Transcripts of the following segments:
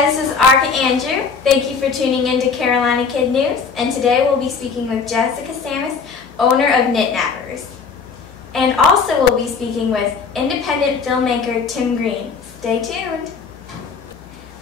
Hi, this is Ark Andrew. Thank you for tuning in to Carolina Kid News, and today we'll be speaking with Jessica Samus, owner of Knit Nappers. And also we'll be speaking with independent filmmaker Tim Greene. Stay tuned.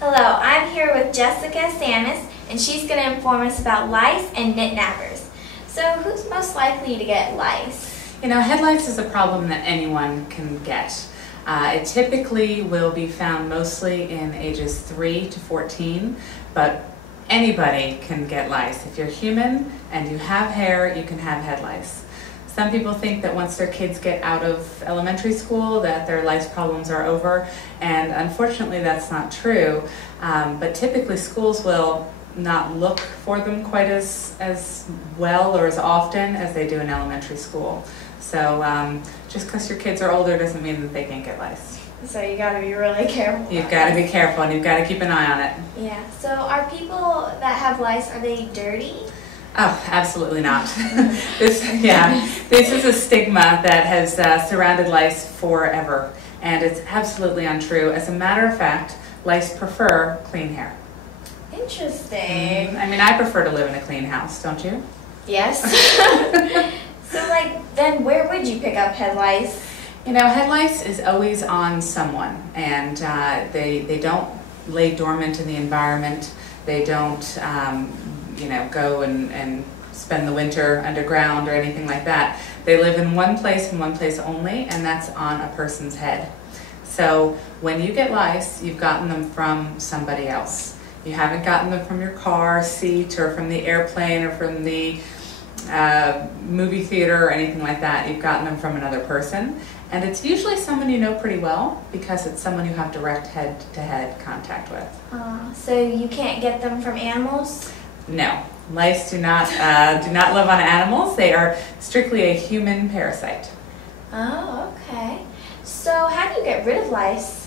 Hello, I'm here with Jessica Samus, and she's going to inform us about lice and knit nappers. So who's most likely to get lice? You know, head lice is a problem that anyone can get. It typically will be found mostly in ages 3 to 14, but anybody can get lice. If you're human and you have hair, you can have head lice. Some people think that once their kids get out of elementary school that their lice problems are over, and unfortunately that's not true. But typically schools will not look for them quite as well or as often as they do in elementary school. So just because your kids are older doesn't mean that they can't get lice. So you got to be really careful. You've got to be careful, and you've got to keep an eye on it. Yeah. So are people that have lice, are they dirty? Oh, absolutely not. This is a stigma that has surrounded lice forever, and it's absolutely untrue. As a matter of fact, lice prefer clean hair. Interesting. I mean, I prefer to live in a clean house, don't you? Yes. So, then where would you pick up head lice? You know, head lice is always on someone, and they don't lay dormant in the environment. They don't, go and spend the winter underground or anything like that. They live in one place and one place only, and that's on a person's head. So when you get lice, you've gotten them from somebody else. You haven't gotten them from your car seat or from the airplane or from the movie theater or anything like that. You've gotten them from another person, and it's usually someone you know pretty well because it's someone you have direct head-to-head contact with. So you can't get them from animals? No, lice do not live on animals. They are strictly a human parasite. Oh, okay. So how do you get rid of lice?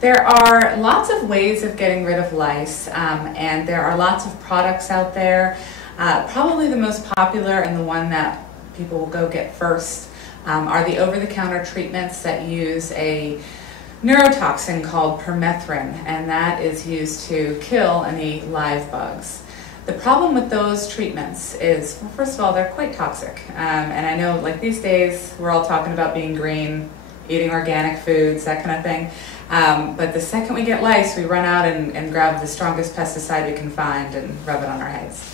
There are lots of ways of getting rid of lice, and there are lots of products out there. Probably the most popular and the one that people will go get first are the over-the-counter treatments that use a neurotoxin called permethrin, and that is used to kill any live bugs. The problem with those treatments is, well, first of all, they're quite toxic. And I know, like these days, we're all talking about being green, eating organic foods, that kind of thing. But the second we get lice, we run out and grab the strongest pesticide we can find and rub it on our heads.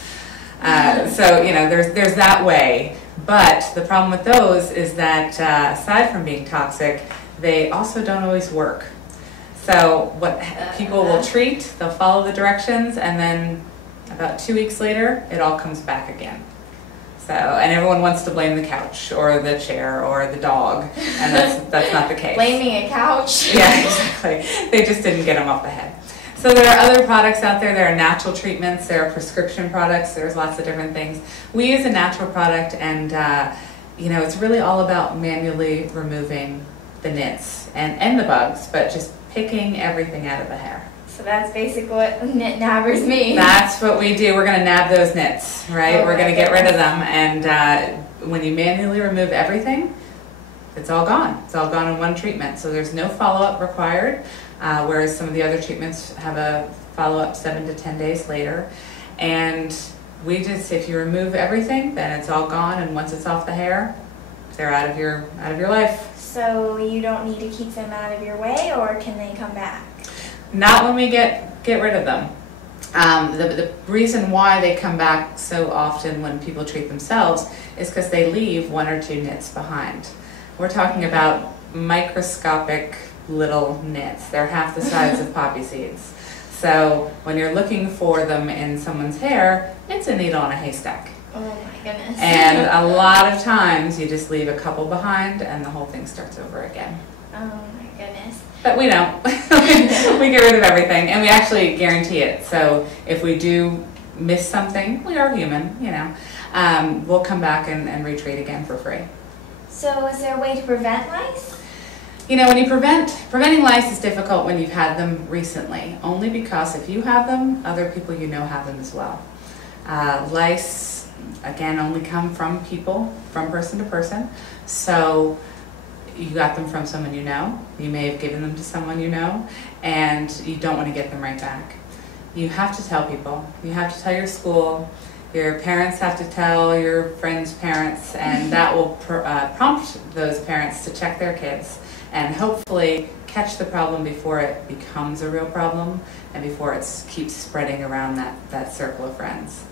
So, you know, there's that way. But the problem with those is that aside from being toxic, they also don't always work. So what people will treat, they'll follow the directions, and then about 2 weeks later, it all comes back again. So, and everyone wants to blame the couch or the chair or the dog, and that's not the case. Blaming a couch? Yeah, exactly. They just didn't get them off the head. So there are other products out there. There are natural treatments. There are prescription products. There's lots of different things. We use a natural product, and it's really all about manually removing the nits and the bugs, but just picking everything out of the hair. So that's basically what knit nabbers mean. That's what we do. We're going to nab those nits, right? Oh, we're going to get rid of them, and when you manually remove everything, it's all gone. It's all gone in one treatment. So there's no follow-up required, whereas some of the other treatments have a follow-up 7 to 10 days later. And if you remove everything, then it's all gone, and once it's off the hair, they're out of your life. So you don't need to keep them out of your way, or can they come back? Not when we get rid of them. The reason why they come back so often when people treat themselves is because they leave 1 or 2 nits behind. We're talking about microscopic little nits. They're half the size of poppy seeds. So when you're looking for them in someone's hair, it's a needle in a haystack. Oh my goodness. And a lot of times you just leave a couple behind and the whole thing starts over again. Oh my goodness. But we don't. We get rid of everything, and we actually guarantee it. So if we do miss something, we are human, we'll come back and retreat again for free. So is there a way to prevent lice? You know, preventing lice is difficult when you've had them recently, only because if you have them, other people you know have them as well. Lice, again, only come from people, from person to person. So you got them from someone you know, you may have given them to someone you know, and you don't want to get them right back. you have to tell people. You have to tell your school. Your parents have to tell your friends' parents, and that will prompt those parents to check their kids and hopefully catch the problem before it becomes a real problem and before it keeps spreading around that circle of friends.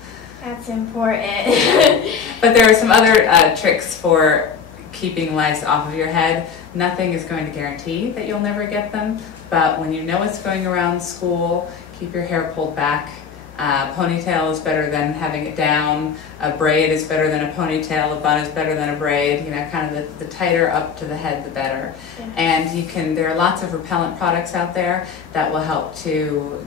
That's important. But there are some other tricks for keeping lice off of your head. Nothing is going to guarantee that you'll never get them, but when you know it's going around school, keep your hair pulled back. Ponytail is better than having it down. A braid is better than a ponytail. A bun is better than a braid. You know, kind of the tighter up to the head, the better. Yeah. And there are lots of repellent products out there that will help to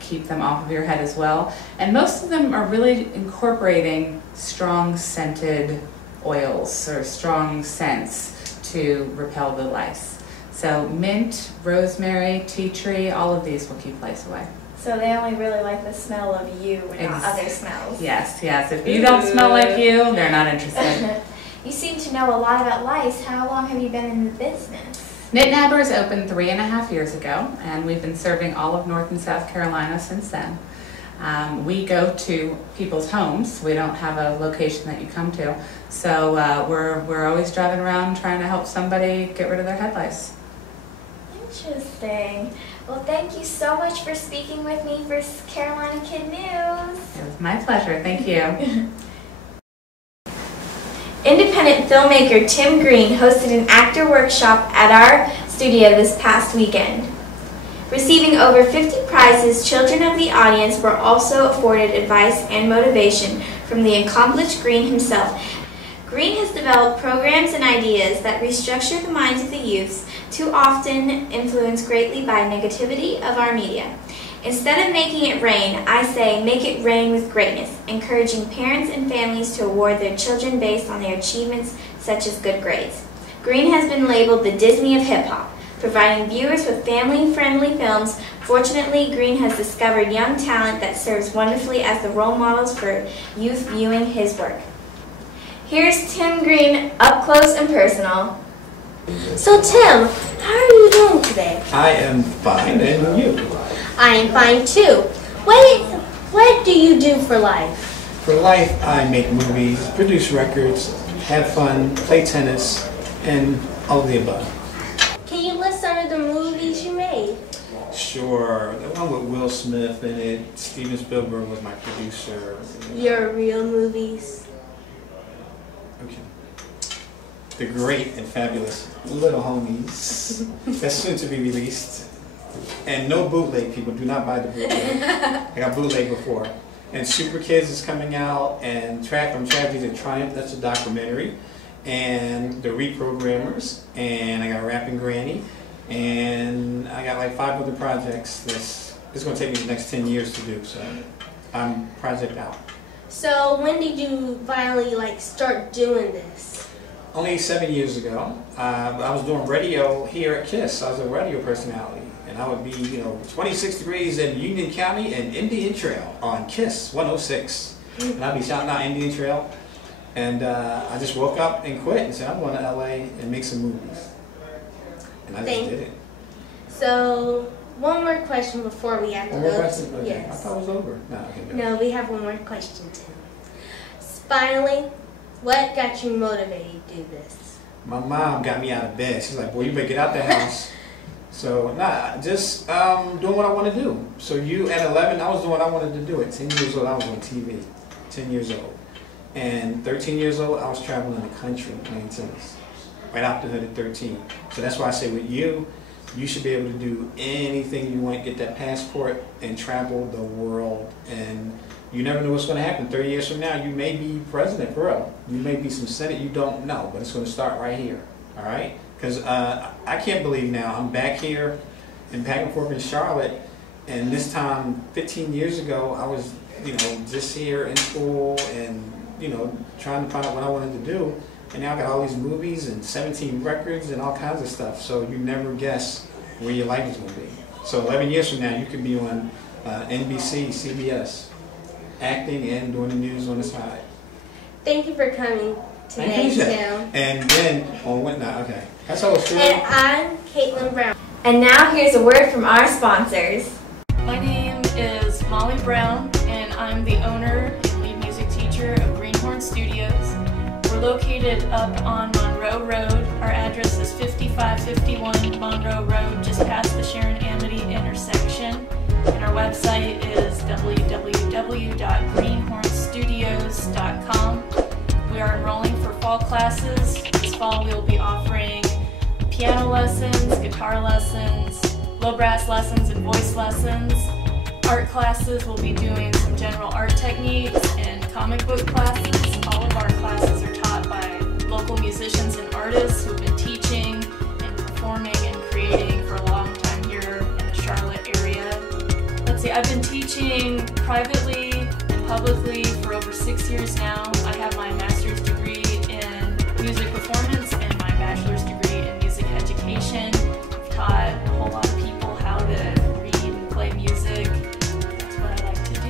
keep them off of your head as well. And most of them are really incorporating strong scented oils or strong scents to repel the lice. So mint, rosemary, tea tree, all of these will keep lice away. So they only really like the smell of you and not other smells. Yes, yes. If you don't smell like you, they're not interested. You seem to know a lot about lice. How long have you been in the business? Knit Nabbers opened 3.5 years ago, and we've been serving all of North and South Carolina since then. We go to people's homes. We don't have a location that you come to. So we're always driving around trying to help somebody get rid of their head lice. Interesting. Well, thank you so much for speaking with me for Carolina Kid News. It was my pleasure. Thank you. Independent filmmaker Tim Greene hosted an actor workshop at our studio this past weekend. Receiving over 50 prizes, children of the audience were also afforded advice and motivation from the accomplished Greene himself. Greene has developed programs and ideas that restructure the minds of the youths, too often influenced greatly by negativity of our media. Instead of making it rain, I say make it rain with greatness, encouraging parents and families to award their children based on their achievements such as good grades. Greene has been labeled the Disney of hip-hop, providing viewers with family-friendly films. Fortunately, Greene has discovered young talent that serves wonderfully as the role models for youth viewing his work. Here's Tim Greene up close and personal. So Tim, how are you doing today? I am fine, and you? I am fine too. What do you do for life? For life, I make movies, produce records, have fun, play tennis, and all of the above. Can you list some of the movies you made? Sure. The one with Will Smith in it, Steven Spielberg was my producer. Your real movies? Okay. The great and fabulous Little Homies. That's soon to be released. And no bootleg, people. Do not buy the bootleg. I got bootleg before. And Super Kids is coming out, and From Tragedy to Triumph, that's a documentary. And The Reprogrammers, and I got Rapping Granny, and I got like 5 other projects. It's going to take me the next 10 years to do, so I'm project out. So when did you finally start doing this? Only 7 years ago. I was doing radio here at KISS. I was a radio personality, and I would be, 26 degrees in Union County and Indian Trail on KISS 106, and I'd be shouting out Indian Trail. And I just woke up and quit and said, I'm going to LA and make some movies. And I just did it. So, one more question before we have to go. One more question? Okay. Yes. I thought it was over. No, okay, no, we have one more question, Tim. Finally, what got you motivated to do this? My mom got me out of bed. She's like, boy, you better get out the house. So, just doing what I want to do. So at 11, I was doing what I wanted to do. At 10 years old, I was on TV. 10 years old. And 13 years old, I was traveling the country playing tennis. Right out the hood at 13. So that's why I say with you, you should be able to do anything you want, get that passport, and travel the world. And you never know what's going to happen. 30 years from now, you may be president, bro. You may be some senate, you don't know. But it's going to start right here, all right? Because I can't believe now I'm back here in Packard in Charlotte, and this time 15 years ago, I was, just here in school and, trying to find out what I wanted to do. And now I got all these movies and 17 records and all kinds of stuff. So you never guess where your life is going to be. So 11 years from now, you could be on NBC, CBS, acting and doing the news on the side. Thank you for coming today, Tim. And then on whatnot, okay. That's all it's true. And I'm Caitlin Brown. And now here's a word from our sponsors. My name is Molly Brown, and I'm the owner and lead music teacher of Greene Studios. We're located up on Monroe Road. Our address is 5551 Monroe Road, just past the Sharon-Amity intersection. And our website is www.greenhornstudios.com. We are enrolling for fall classes. This fall we will be offering piano lessons, guitar lessons, low brass lessons, and voice lessons. Art classes, we'll be doing some general art techniques and comic book classes. All of our classes are taught by local musicians and artists who've been teaching and performing and creating for a long time here in the Charlotte area. Let's see, I've been teaching privately and publicly for over 6 years now. I have my master's degree in music performance and my bachelor's degree in music education. I've taught a whole lot of people how to read and play music. That's what I like to do.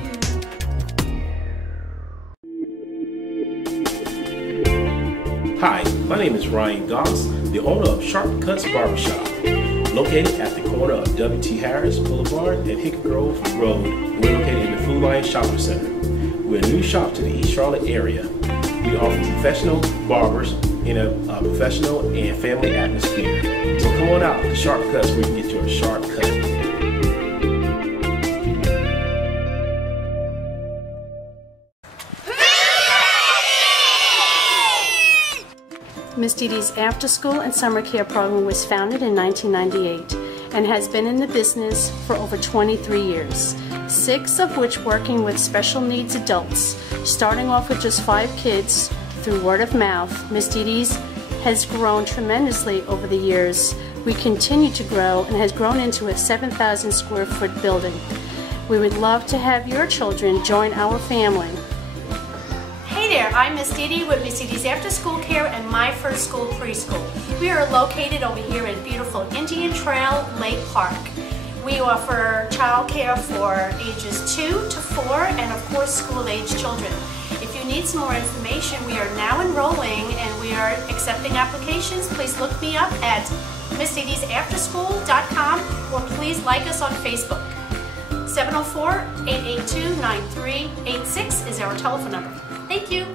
Hi, my name is Ryan Goss, the owner of Sharp Cuts Barbershop, located at the corner of W.T. Harris Boulevard and Hickory Grove Road. We're located in the Food Lion Shopping Center. We're a new shop to the East Charlotte area. We offer professional barbers in a professional and family atmosphere. So come on out to Sharp Cuts where you can get your sharp cut. Miss Dee Dee's After School and Summer Care Program was founded in 1998 and has been in the business for over 23 years, 6 of which working with special needs adults. Starting off with just 5 kids, through word of mouth, Miss Dee Dee's has grown tremendously over the years. We continue to grow and has grown into a 7,000 square foot building. We would love to have your children join our family. Hey there, I'm Miss Dee Dee with Miss Dee Dee's After School Care and My First School Preschool. We are located over here at beautiful Indian Trail Lake Park. We offer child care for ages 2 to 4 and of course school-age children. If you need some more information, we are now enrolling and we are accepting applications. Please look me up at MissDeeDee'sAfterschool.com or please like us on Facebook. 704-882-9386 is our telephone number. Thank you.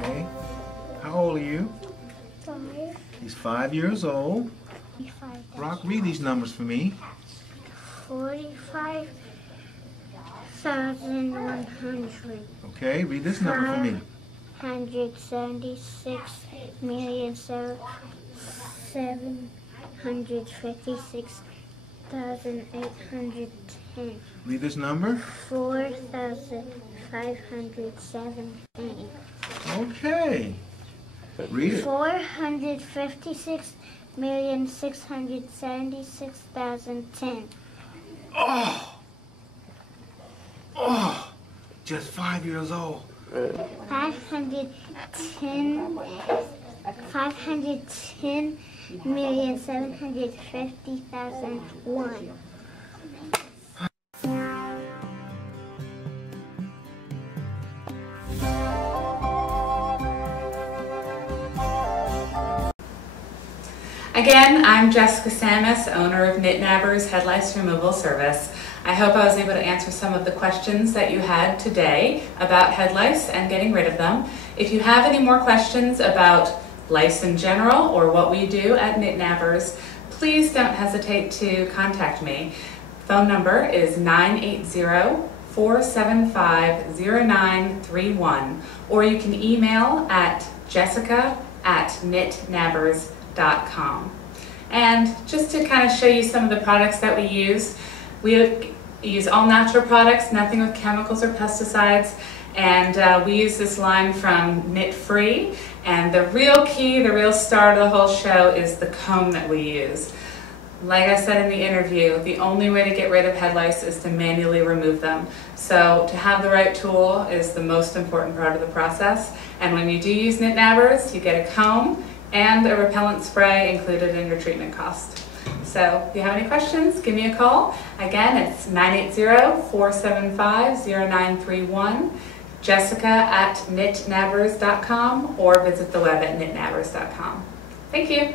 Okay. How old are you? 5. He's 5 years old. Rock, read these numbers for me. 45,100. Okay, read this number for me. 176,756,810. Read this number. 4,517. Okay. Read it. 456,676,010. Oh, just 5 years old. 510,750,001. Again, I'm Jessica Samus, owner of Knit Nabbers Head Lice Removal Service. I hope I was able to answer some of the questions that you had today about head lice and getting rid of them. If you have any more questions about lice in general or what we do at Knit Nabbers, please don't hesitate to contact me. Phone number is 980-475-0931, or you can email at jessica@knitnabbers.com. And just to kind of show you some of the products that we use all natural products, nothing with chemicals or pesticides, and we use this line from Knit Free. And the real key, the real star of the whole show is the comb that we use. Like I said in the interview, the only way to get rid of head lice is to manually remove them. So to have the right tool is the most important part of the process. And when you do use Knit Nabbers, you get a comb and a repellent spray included in your treatment cost. So if you have any questions, give me a call. Again, it's 980-475-0931, jessica@knitnabbers.com, or visit the web at knitnabbers.com. Thank you.